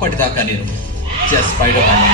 అప్పటిదాకా నేను just spider man.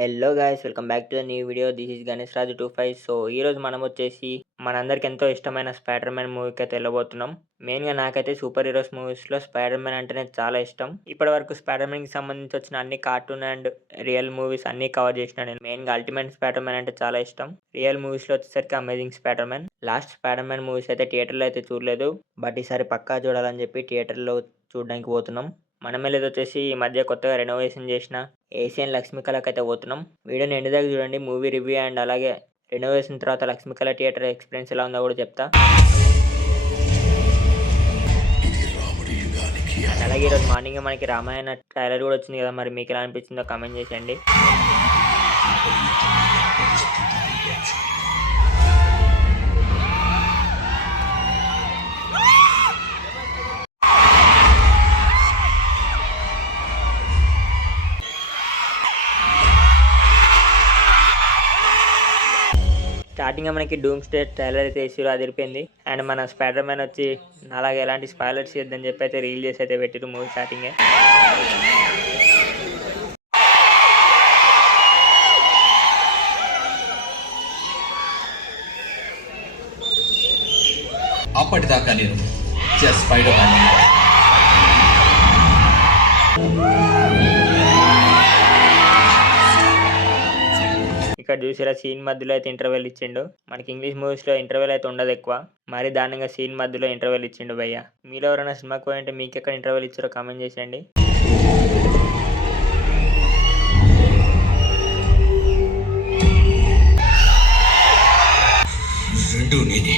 Hello guys, welcome back to the new video. This is Ganesh Raju 25. So ఈరోజు మనం వచ్చేసి మనందరికి ఎంతో ఇష్టమైన స్పైడర్ మ్యాన్ మూవీకి అయితే వెళ్ళబోతున్నాం. మెయిన్గా నాకైతే సూపర్ హీరోస్ మూవీస్లో స్పైడర్ మ్యాన్ అంటేనే చాలా ఇష్టం. ఇప్పటి వరకు స్పైడర్ మ్యాన్కి సంబంధించి వచ్చిన అన్ని కార్టూన్ అండ్ రియల్ మూవీస్ అన్ని కవర్ చేసిన నేను. మెయిన్గా అల్టిమేట్ స్పైడర్ మ్యాన్ అంటే చాలా ఇష్టం. రియల్ మూవీస్లో వచ్చేసరికి amazing spider man. Last spider man movies అయితే థియేటర్లో అయితే చూడలేదు, బట్ ఈసారి పక్కా చూడాలని చెప్పి థియేటర్లో చూడడానికి పోతున్నాం. మనం వెళ్ళేది వచ్చేసి ఈ మధ్య కొత్తగా రెనోవేషన్ చేసిన ఏషియన్ లక్ష్మీకళకి అయితే పోతున్నాం. వీడియోని ఎండ్ దాకా చూడండి. మూవీ రివ్యూ అండ్ అలాగే రెనోవేషన్ తర్వాత లక్ష్మీకళ థియేటర్ ఎక్స్పీరియన్స్ ఎలా ఉందో కూడా చెప్తా. అండ్ అలాగే ఈరోజు మార్నింగ్ మనకి రామాయణ ట్రైలర్ కూడా వచ్చింది కదా, మరి మీకు ఎలా అనిపించిందో కామెంట్ చేసేయండి. స్టార్టింగ్ మనకి డూమ్ స్టే ట్రైలర్ అయితే వేసిరు, అదిరిపోయింది. అండ్ మన స్పైడర్ మ్యాన్ వచ్చి అలాగే ఎలాంటి స్పాయిలర్స్ చేద్దని చెప్పి అయితే రీల్ చేసి అయితే పెట్టిరు మూవీ స్టార్టింగే. అప్పటిదాకా నేను జస్ట్ స్పైడర్ మ్యాన్. ఇక్కడ చూసిరా సీన్ మధ్యలో అయితే ఇంటర్వెల్ ఇచ్చిండు. మనకి ఇంగ్లీష్ మూవీస్లో ఇంటర్వెల్ అయితే ఉండదు ఎక్కువ, మరి దానిగా సీన్ మధ్యలో ఇంటర్వెల్ ఇచ్చిండు భయ్య. మీరు ఎవరైనా సినిమాకి పోయింటే మీకు ఎక్కడ ఇంటర్వెల్ ఇచ్చారో కామెంట్ చేసేయండి. రెండు నేనే.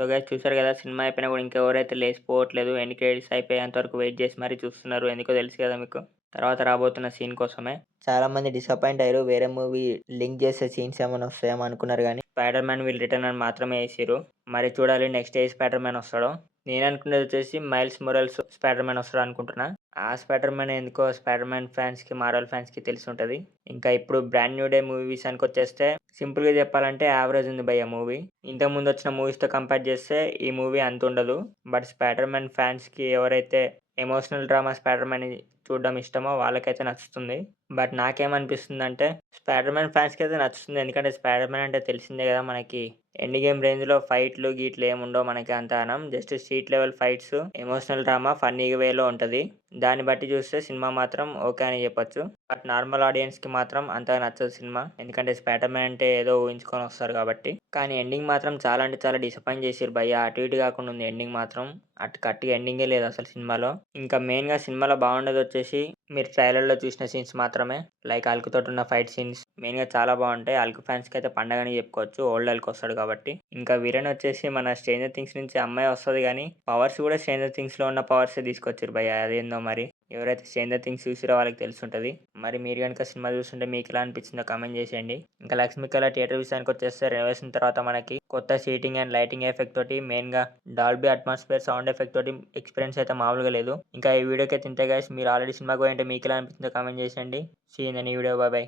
సో గైస్, చూసారు కదా, సినిమా అయిపోయినా కూడా ఇంకెవరైతే లేచిపోవట్లేదు. ఎండ్ క్రెడిట్స్ అయిపోయేంత వరకు వెయిట్ చేసి మరీ చూస్తున్నారు. ఎందుకో తెలుసు కదా మీకు, తర్వాత రాబోతున్న సీన్ కోసమే. చాలా మంది డిసప్పాయింట్ అయ్యారు. వేరే మూవీ లింక్ చేసే సీన్స్ ఏమైనా వస్తాయేమో అనుకున్నారు, కానీ స్పైడర్ మ్యాన్ విల్ రిటర్న్ అని మాత్రమే వేసారు. మరి చూడాలి నెక్స్ట్ ఏ స్పైడర్ మ్యాన్ వస్తాడో. నేను అనుకునేది వచ్చేసి మైల్స్ మొరల్స్ స్పైడర్ మ్యాన్ వస్తాడు అనుకుంటున్నా. ఆ స్పైడర్ మ్యాన్ ఎందుకో స్పైడర్ మ్యాన్ ఫ్యాన్స్కి, మార్వెల్ ఫ్యాన్స్కి తెలిసి ఉంటుంది. ఇంకా ఇప్పుడు బ్రాండ్ న్యూ డే మూవీస్ అని వచ్చేస్తే సింపుల్గా చెప్పాలంటే యావరేజ్ ఉంది భయ్య మూవీ. ఇంతకుముందు వచ్చిన మూవీస్తో కంపేర్ చేస్తే ఈ మూవీ అంత ఉండదు. బట్ స్పైడర్ మ్యాన్ ఫ్యాన్స్కి ఎవరైతే ఎమోషనల్ డ్రామా స్పైడర్ మ్యాన్ చూడడం ఇష్టమో వాళ్ళకైతే నచ్చుతుంది. బట్ నాకేమనిపిస్తుంది అంటే స్పైడర్ మ్యాన్ ఫ్యాన్స్కి అయితే నచ్చుతుంది. ఎందుకంటే స్పైడర్ మ్యాన్ అంటే తెలిసిందే కదా మనకి, ఎండ్ గేమ్ రేంజ్లో ఫైట్లు గీట్లు ఏముండవు మనకి అంతగానం. Just street level fights, emotional drama funny వేలో ఉంటుంది. దాన్ని బట్టి చూస్తే సినిమా మాత్రం ఓకే అని చెప్పొచ్చు. బట్ నార్మల్ ఆడియన్స్కి మాత్రం అంతగా నచ్చదు సినిమా, ఎందుకంటే స్పైడర్ మ్యాన్ అంటే ఏదో ఊహించుకొని వస్తారు కాబట్టి. కానీ ఎండింగ్ మాత్రం చాలా అంటే చాలా డిసప్పాయింట్ చేసారు భయ్య. అటు ఇటు కాకుండా ఉంది ఎండింగ్ మాత్రం. అటు కట్టిగా ఎండింగే లేదు అసలు సినిమాలో. ఇంకా మెయిన్గా సినిమాలో బాగుండేది వచ్చేసి మీరు ట్రైలర్లో చూసిన సీన్స్ మాత్రమే. లైక్ అల్కుతో ఉన్న ఫైట్ సీన్స్ మెయిన్గా చాలా బాగుంటాయి. అల్కు ఫ్యాన్స్కి అయితే పండగని చెప్పుకోవచ్చు, ఓల్డ్ అల్కు వస్తాడు కాబట్టి. ఇంకా వీరన్ వచ్చేసి మన స్ట్రేంజర్ థింగ్స్ నుంచి అమ్మాయి వస్తుంది, కానీ పవర్స్ కూడా స్ట్రేంజర్ థింగ్స్లో ఉన్న పవర్సే తీసుకొచ్చారు భయ్య. అదేందో మరి, ఎవరైతే స్ట్రేంజర్ థింగ్స్ చూసిరో వాళ్ళకి తెలుసుంటుంది. మరి మీరు కనుక సినిమా చూస్తుంటే మీకు ఎలా అనిపించిందో కామెంట్ చేసేయండి. ఇంకా లక్ష్మీకళ థియేటర్ విషయానికి వచ్చేస్తే రెనోవేషన్ తర్వాత మనకి కొత్త సీటింగ్ అండ్ లైటింగ్ ఎఫెక్ట్ తోటి, మెయిన్గా డాల్బీ అట్మాస్ఫియర్ సౌండ్ ఎఫెక్ట్ తోటి ఎక్స్పీరియన్స్ అయితే మామూలుగా లేదు. ఇంకా ఈ వీడియోకి అయితే ఇంతే గైస్. మీరు ఆల్రెడీ సినిమాకి పోయింటే మీకు ఎలా అనిపించిందో కామెంట్ చేసేయండి. See in the new video. Bye by.